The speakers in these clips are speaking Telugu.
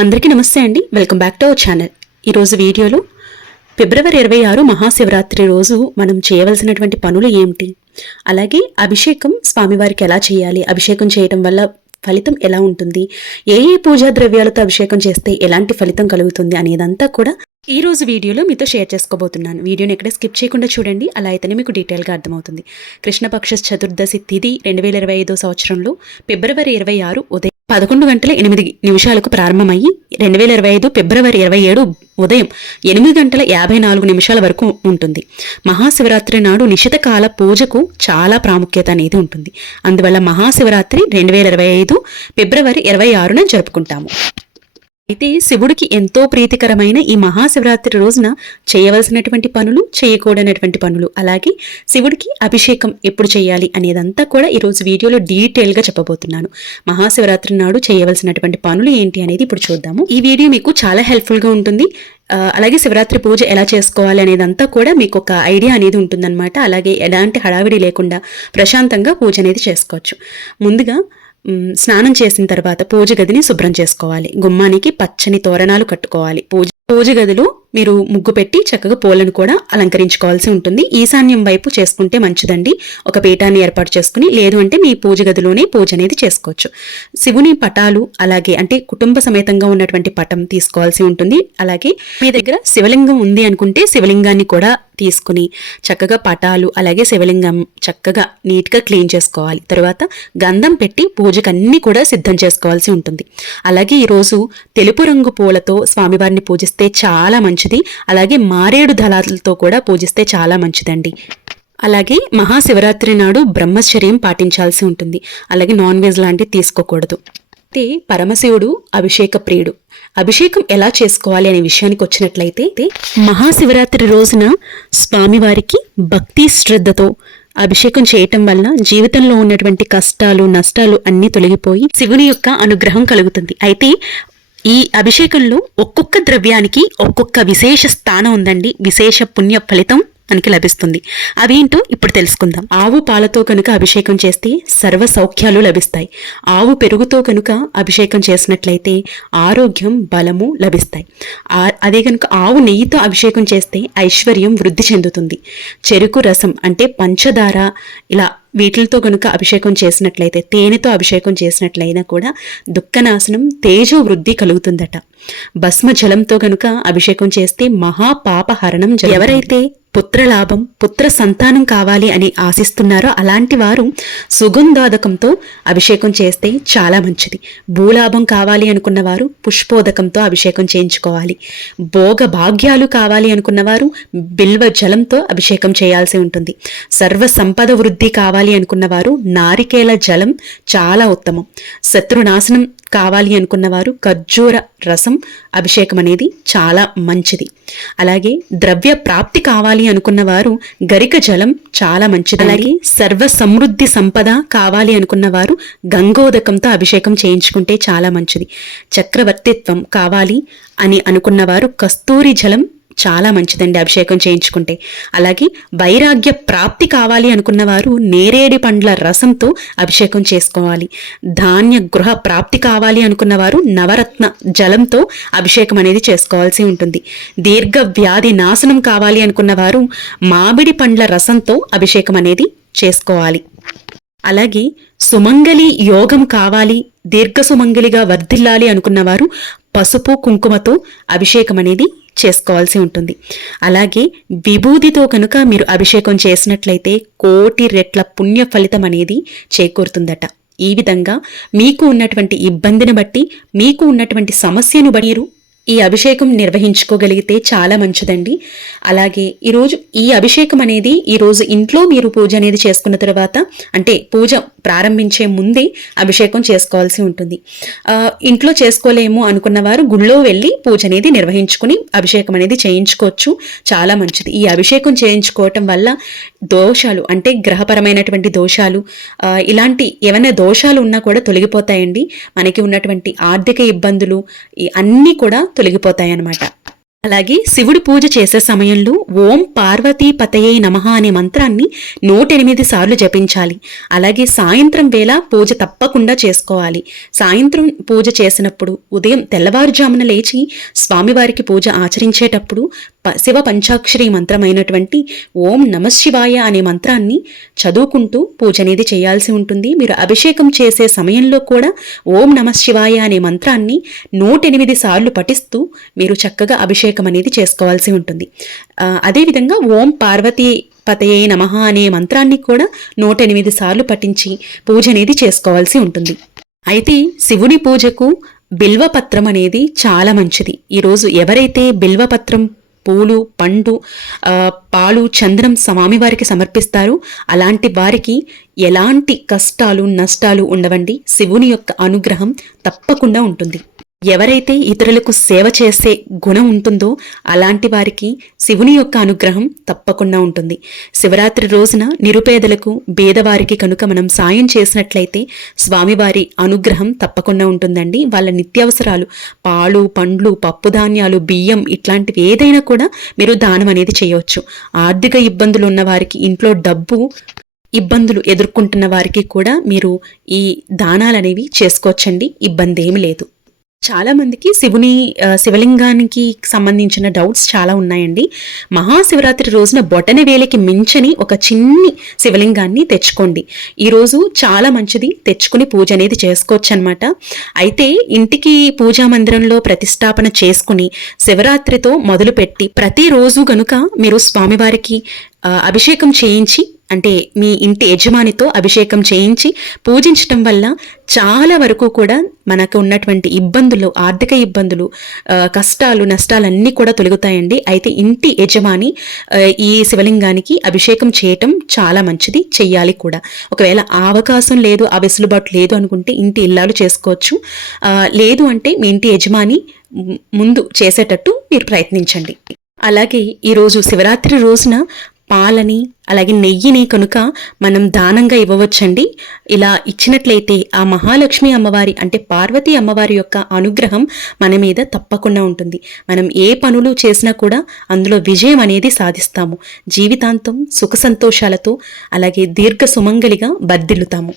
అందరికీ నమస్తే అండి. Welcome back to our channel. ఈరోజు వీడియోలో ఫిబ్రవరి 26 మహాశివరాత్రి రోజు మనం చేయవలసినటువంటి పనులు ఏమిటి, అలాగే అభిషేకం స్వామివారికి ఎలా చేయాలి, అభిషేకం చేయడం వల్ల ఫలితం ఎలా ఉంటుంది, ఏ ఏ పూజా ద్రవ్యాలతో అభిషేకం చేస్తే ఎలాంటి ఫలితం కలుగుతుంది అనేదంతా కూడా ఈ రోజు వీడియోలో మీతో షేర్ చేసుకోబోతున్నాను. వీడియోని ఎక్కడ స్కిప్ చేయకుండా చూడండి, అలా అయితేనే మీకు డీటెయిల్గా అర్థమవుతుంది. కృష్ణపక్ష చతుర్దశి తిథి 2025 సంవత్సరంలో ఫిబ్రవరి 26 ఉదయం 11:08 ప్రారంభమయ్యి 2025 ఫిబ్రవరి 27 ఉదయం 8:54 వరకు ఉంటుంది. మహాశివరాత్రి నాడు నిశితకాల పూజకు చాలా ప్రాముఖ్యత అనేది ఉంటుంది. అందువల్ల మహాశివరాత్రి 2025 ఫిబ్రవరి 26న జరుపుకుంటాము. అయితే శివుడికి ఎంతో ప్రీతికరమైన ఈ మహాశివరాత్రి రోజున చేయవలసినటువంటి పనులు, చేయకూడనటువంటి పనులు, అలాగే శివుడికి అభిషేకం ఎప్పుడు చేయాలి అనేదంతా కూడా ఈరోజు వీడియోలో డీటెయిల్గా చెప్పబోతున్నాను. మహాశివరాత్రి నాడు చేయవలసినటువంటి పనులు ఏంటి అనేది ఇప్పుడు చూద్దాము. ఈ వీడియో మీకు చాలా హెల్ప్ఫుల్గా ఉంటుంది. అలాగే శివరాత్రి పూజ ఎలా చేసుకోవాలి అనేదంతా కూడా మీకు ఒక ఐడియా అనేది ఉంటుందన్నమాట. అలాగే ఎలాంటి హడావిడి లేకుండా ప్రశాంతంగా పూజ అనేది చేసుకోవచ్చు. ముందుగా స్నానం చేసిన తర్వాత పూజ గదిని శుభ్రం చేసుకోవాలి. గుమ్మానికి పచ్చని తోరణాలు కట్టుకోవాలి. పూజ గదిలో మీరు ముగ్గు పెట్టి చక్కగా పూలను కూడా అలంకరించుకోవాల్సి ఉంటుంది. ఈశాన్యం వైపు చేసుకుంటే మంచిదండి. ఒక పీఠాన్ని ఏర్పాటు చేసుకుని, లేదు అంటే మీ పూజ గదిలోనే పూజ అనేది చేసుకోవచ్చు. శివుని పటాలు, అలాగే అంటే కుటుంబ సమేతంగా ఉన్నటువంటి పటం తీసుకోవాల్సి ఉంటుంది. అలాగే మీ దగ్గర శివలింగం ఉంది అనుకుంటే శివలింగాన్ని కూడా తీసుకుని చక్కగా పటాలు, అలాగే శివలింగం చక్కగా నీట్గా క్లీన్ చేసుకోవాలి. తర్వాత గంధం పెట్టి పూజకు అన్ని కూడా సిద్ధం చేసుకోవాల్సి ఉంటుంది. అలాగే ఈరోజు తెలుపు రంగు పూలతో స్వామివారిని పూజిస్తే చాలా మంచిది. అలాగే మారేడు దళాలతో కూడా పూజిస్తే చాలా మంచిదండి. అలాగే మహాశివరాత్రి నాడు బ్రహ్మచర్యం పాటించాల్సి ఉంటుంది. అలాగే నాన్ వెజ్ లాంటివి తీసుకోకూడదు. అయితే పరమశివుడు అభిషేక ప్రియుడు. అభిషేకం ఎలా చేసుకోవాలి అనే విషయానికి వచ్చినట్లయితే మహాశివరాత్రి రోజున స్వామివారికి భక్తి శ్రద్ధతో అభిషేకం చేయటం వల్ల జీవితంలో ఉన్నటువంటి కష్టాలు, నష్టాలు అన్నీ తొలగిపోయి శివుని యొక్క అనుగ్రహం కలుగుతుంది. అయితే ఈ అభిషేకంలో ఒక్కొక్క ద్రవ్యానికి ఒక్కొక్క విశేష స్థానం ఉందండి. విశేష పుణ్య ఫలితం మనకి లభిస్తుంది. అవేంటో ఇప్పుడు తెలుసుకుందాం. ఆవు పాలతో కనుక అభిషేకం చేస్తే సర్వ సౌఖ్యాలు లభిస్తాయి. ఆవు పెరుగుతో కనుక అభిషేకం చేసినట్లయితే ఆరోగ్యం, బలము లభిస్తాయి. అదే కనుక ఆవు నెయ్యితో అభిషేకం చేస్తే ఐశ్వర్యం వృద్ధి చెందుతుంది. చెరుకు రసం అంటే పంచదార, ఇలా వీటితో కనుక అభిషేకం చేసినట్లయితే, తేనెతో అభిషేకం చేసినట్లయినా కూడా దుఃఖనాశనం, తేజో వృద్ధి కలుగుతుందట. భస్మ జలంతో కనుక అభిషేకం చేస్తే మహాపాపహరణం. ఎవరైతే పుత్రలాభం, పుత్ర సంతానం కావాలి అని ఆశిస్తున్నారో అలాంటి వారు సుగంధోదకంతో అభిషేకం చేస్తే చాలా మంచిది. భూలాభం కావాలి అనుకున్న వారు పుష్పోదకంతో అభిషేకం చేయించుకోవాలి. భోగ భాగ్యాలు కావాలి అనుకున్నవారు బిల్వ జలంతో అభిషేకం చేయాల్సి ఉంటుంది. సర్వ సంపద వృద్ధి కావాలి అనుకున్నవారు నారికేల జలం చాలా ఉత్తమం. శత్రునాశనం కావాలి అనుకున్నవారు ఖర్జూర రసం అభిషేకం అనేది చాలా మంచిది. అలాగే ద్రవ్య ప్రాప్తి కావాలి అనుకున్నవారు గరిక జలం చాలా మంచిది. అలాగే సర్వ సమృద్ధి సంపద కావాలి అనుకున్నవారు గంగోదకంతో అభిషేకం చేయించుకుంటే చాలా మంచిది. చక్రవర్తిత్వం కావాలి అని అనుకున్నవారు కస్తూరి జలం చాలా మంచిదండి అభిషేకం చేయించుకుంటే. అలాగే వైరాగ్య ప్రాప్తి కావాలి అనుకున్నవారు నేరేడి పండ్ల రసంతో అభిషేకం చేసుకోవాలి. ధాన్య గృహ ప్రాప్తి కావాలి అనుకున్నవారు నవరత్న జలంతో అభిషేకం అనేది చేసుకోవాల్సి ఉంటుంది. దీర్ఘ వ్యాధి నాశనం కావాలి అనుకున్నవారు మామిడి పండ్ల రసంతో అభిషేకం అనేది చేసుకోవాలి. అలాగే సుమంగళి యోగం కావాలి, దీర్ఘ సుమంగళిగా వర్ధిల్లాలి అనుకున్నవారు పసుపు కుంకుమతో అభిషేకం అనేది చేసుకోవాల్సి ఉంటుంది. అలాగే విభూతితో కనుక మీరు అభిషేకం చేసినట్లయితే కోటి రెట్ల పుణ్య ఫలితం అనేది చేకూరుతుందట. ఈ విధంగా మీకు ఉన్నటువంటి ఇబ్బందిని బట్టి, మీకు ఉన్నటువంటి సమస్యను బట్టి మీరు ఈ అభిషేకం నిర్వహించుకోగలిగితే చాలా మంచిదండి. అలాగే ఈరోజు ఈ అభిషేకం అనేది ఈరోజు ఇంట్లో మీరు పూజ అనేది చేసుకున్న తర్వాత, అంటే పూజ ప్రారంభించే ముందే అభిషేకం చేసుకోవాల్సి ఉంటుంది. ఇంట్లో చేసుకోలేము అనుకున్నవారు గుళ్ళో వెళ్ళి పూజ అనేది నిర్వహించుకుని అభిషేకం అనేది చేయించుకోవచ్చు. చాలా మంచిది. ఈ అభిషేకం చేయించుకోవటం వల్ల దోషాలు, అంటే గ్రహపరమైనటువంటి దోషాలు, ఇలాంటి ఏమైనా దోషాలు ఉన్నా కూడా తొలగిపోతాయండి. మనకి ఉన్నటువంటి ఆర్థిక ఇబ్బందులు అన్నీ కూడా తొలగిపోతాయి అన్నమాట. అలాగే శివుడి పూజ చేసే సమయంలో ఓం పార్వతీ పతయే నమః అనే మంత్రాన్ని 108 సార్లు జపించాలి. అలాగే సాయంత్రం వేళ పూజ తప్పకుండా చేసుకోవాలి. సాయంత్రం పూజ చేసినప్పుడు ఉదయం తెల్లవారుజామున లేచి స్వామివారికి పూజ ఆచరించేటప్పుడు శివ పంచాక్షరి మంత్రమైనటువంటి ఓం నమఃశివాయ అనే మంత్రాన్ని చదువుకుంటూ పూజ అనేది చేయాల్సి ఉంటుంది. మీరు అభిషేకం చేసే సమయంలో కూడా ఓం నమఃశివాయ అనే మంత్రాన్ని 108 సార్లు పఠిస్తూ మీరు చక్కగా అభిషేకం అనేది చేసుకోవాల్సి ఉంటుంది. అదేవిధంగా ఓం పార్వతీ పతయే నమః అనే మంత్రాన్ని కూడా 108 సార్లు పఠించి పూజ అనేది చేసుకోవాల్సి ఉంటుంది. అయితే శివుని పూజకు బిల్వపత్రం అనేది చాలా మంచిది. ఈరోజు ఎవరైతే బిల్వపత్రం, పూలు, పండు, పాలు, చంద్రం స్వామివారికి సమర్పిస్తారు అలాంటి వారికి ఎలాంటి కష్టాలు, నష్టాలు ఉండవండి. శివుని యొక్క అనుగ్రహం తప్పకుండా ఉంటుంది. ఎవరైతే ఇతరులకు సేవ చేసే గుణం ఉంటుందో అలాంటి వారికి శివుని యొక్క అనుగ్రహం తప్పకుండా ఉంటుంది. శివరాత్రి రోజున నిరుపేదలకు, పేదవారికి కనుక మనం సాయం చేసినట్లయితే స్వామివారి అనుగ్రహం తప్పకుండా ఉంటుందండి. వాళ్ళ నిత్యావసరాలు పాలు, పండ్లు, పప్పుధాన్యాలు, బియ్యం ఇట్లాంటివి ఏదైనా కూడా మీరు దానం అనేది చేయవచ్చు. ఆర్థిక ఇబ్బందులు ఉన్న వారికి, ఇంట్లో డబ్బు ఇబ్బందులు ఎదుర్కొంటున్న వారికి కూడా మీరు ఈ దానాలు అనేవి చేసుకోవచ్చండి. ఇబ్బంది ఏమి లేదు. చాలా మందికి శివలింగానికి సంబంధించిన డౌట్స్ చాలా ఉన్నాయండి. మహాశివరాత్రి రోజున బొటన వేలికి మించని ఒక చిన్ని శివలింగాన్ని తెచ్చుకోండి. ఈరోజు చాలా మంచిది, తెచ్చుకుని పూజ అనేది చేసుకోవచ్చు అనమాట. అయితే ఇంటికి పూజా మందిరంలో ప్రతిష్టాపన చేసుకుని శివరాత్రితో మొదలుపెట్టి ప్రతిరోజు గనుక మీరు స్వామివారికి అభిషేకం చేయించి, అంటే మీ ఇంటి యజమానితో అభిషేకం చేయించి పూజించటం వల్ల చాలా వరకు కూడా మనకు ఉన్నటువంటి ఇబ్బందులు, ఆర్థిక ఇబ్బందులు, కష్టాలు, నష్టాలన్నీ కూడా తొలగుతాయండి. అయితే ఇంటి యజమాని ఈ శివలింగానికి అభిషేకం చేయటం చాలా మంచిది, చెయ్యాలి కూడా. ఒకవేళ ఆ అవకాశం లేదు, ఆ వెసులుబాటు లేదు అనుకుంటే ఇంటి ఇల్లాలు చేసుకోవచ్చు. లేదు అంటే మీ ఇంటి యజమాని ముందు చేసేటట్టు మీరు ప్రయత్నించండి. అలాగే ఈరోజు శివరాత్రి రోజున పాలని, అలాగే నెయ్యిని కనుక మనం దానంగా ఇవ్వవచ్చండి. ఇలా ఇచ్చినట్లయితే ఆ మహాలక్ష్మి అమ్మవారి, అంటే పార్వతీ అమ్మవారి యొక్క అనుగ్రహం మన మీద తప్పకుండా ఉంటుంది. మనం ఏ పనులు చేసినా కూడా అందులో విజయం అనేది సాధిస్తాము. జీవితాంతం సుఖ సంతోషాలతో, అలాగే దీర్ఘ సుమంగలిగా బర్ధిల్లుతాము.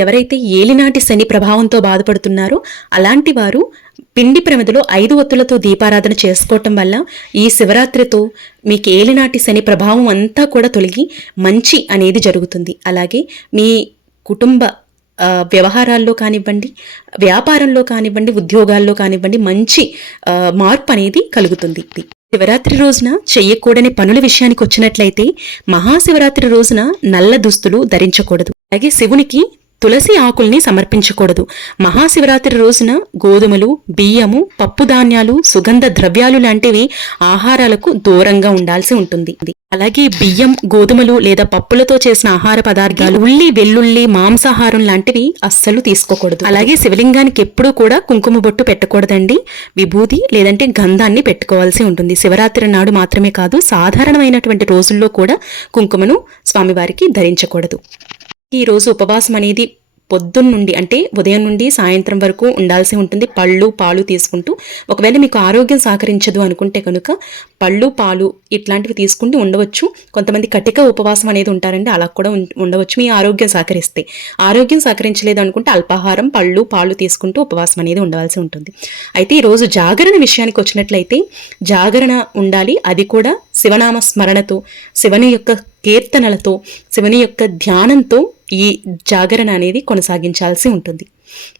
ఎవరైతే ఏలినాటి శని ప్రభావంతో బాధపడుతున్నారో అలాంటి వారు పిండి ప్రమిదలో 5 ఒత్తులతో దీపారాధన చేసుకోవటం వల్ల ఈ శివరాత్రితో మీకు ఏలినాటి శని ప్రభావం అంతా కూడా తొలగి మంచి అనేది జరుగుతుంది. అలాగే మీ కుటుంబ వ్యవహారాల్లో కానివ్వండి, వ్యాపారంలో కానివ్వండి, ఉద్యోగాల్లో కానివ్వండి మంచి మార్పు అనేది కలుగుతుంది. శివరాత్రి రోజున చెయ్యకూడని పనుల విషయానికి వచ్చినట్లయితే మహాశివరాత్రి రోజున నల్ల దుస్తులు ధరించకూడదు. అలాగే శివునికి తులసి ఆకుల్ని సమర్పించకూడదు. మహాశివరాత్రి రోజున గోధుమలు, బియ్యము, పప్పుధాన్యాలు, సుగంధ ద్రవ్యాలు లాంటివి ఆహారాలకు దూరంగా ఉండాల్సి ఉంటుంది. అలాగే బియ్యం, గోధుమలు లేదా పప్పులతో చేసిన ఆహార పదార్థాలు, ఉల్లి, వెల్లుల్లి, మాంసాహారం లాంటివి అస్సలు తీసుకోకూడదు. అలాగే శివలింగానికి ఎప్పుడూ కూడా కుంకుమ బొట్టు పెట్టకూడదండి. విభూతి లేదంటే గంధాన్ని పెట్టుకోవాల్సి ఉంటుంది. శివరాత్రి నాడు మాత్రమే కాదు, సాధారణమైనటువంటి రోజుల్లో కూడా కుంకుమను స్వామివారికి ధరించకూడదు. ఈ రోజు ఉపవాసం అనేది పొద్దున్నుండి, అంటే ఉదయం నుండి సాయంత్రం వరకు ఉండాల్సి ఉంటుంది. పళ్ళు, పాలు తీసుకుంటూ, ఒకవేళ మీకు ఆరోగ్యం సహకరించదు అనుకుంటే కనుక పళ్ళు, పాలు ఇట్లాంటివి తీసుకుంటూ ఉండవచ్చు. కొంతమంది కటిక ఉపవాసం అనేది ఉంటారండి, అలా కూడా ఉండవచ్చు మీ ఆరోగ్యం సహకరిస్తే. ఆరోగ్యం సహకరించలేదు అనుకుంటే అల్పాహారం, పళ్ళు, పాలు తీసుకుంటూ ఉపవాసం అనేది ఉండవలసి ఉంటుంది. అయితే ఈరోజు జాగరణ విషయానికి వచ్చినట్లయితే జాగరణ ఉండాలి. అది కూడా శివనామ స్మరణతో, శివుని యొక్క కీర్తనలతో, శివుని యొక్క ధ్యానంతో ఈ జాగరణ అనేది కొనసాగించాల్సి ఉంటుంది.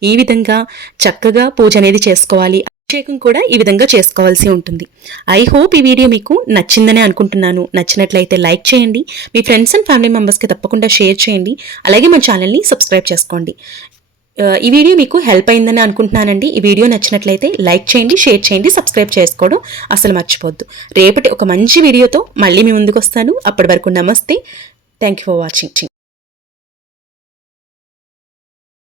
ఈ విధంగా చక్కగా పూజ అనేది చేసుకోవాలి. అభిషేకం కూడా ఈ విధంగా చేసుకోవాల్సి ఉంటుంది. ఐ హోప్ ఈ వీడియో మీకు నచ్చిందని అనుకుంటున్నాను. నచ్చినట్లయితే లైక్ చేయండి, మీ ఫ్రెండ్స్ అండ్ ఫ్యామిలీ మెంబర్స్కి తప్పకుండా షేర్ చేయండి. అలాగే మన ఛానల్ని సబ్స్క్రైబ్ చేసుకోండి. ఈ వీడియో మీకు హెల్ప్ అయిందని అనుకుంటున్నానండి. ఈ వీడియో నచ్చినట్లయితే లైక్ చేయండి, షేర్ చేయండి, సబ్స్క్రైబ్ చేసుకోవడం అసలు మర్చిపోద్దు. రేపటి ఒక మంచి వీడియోతో మళ్ళీ మీ ముందుకు వస్తాను. అప్పటి వరకు నమస్తే. Thank you for watching.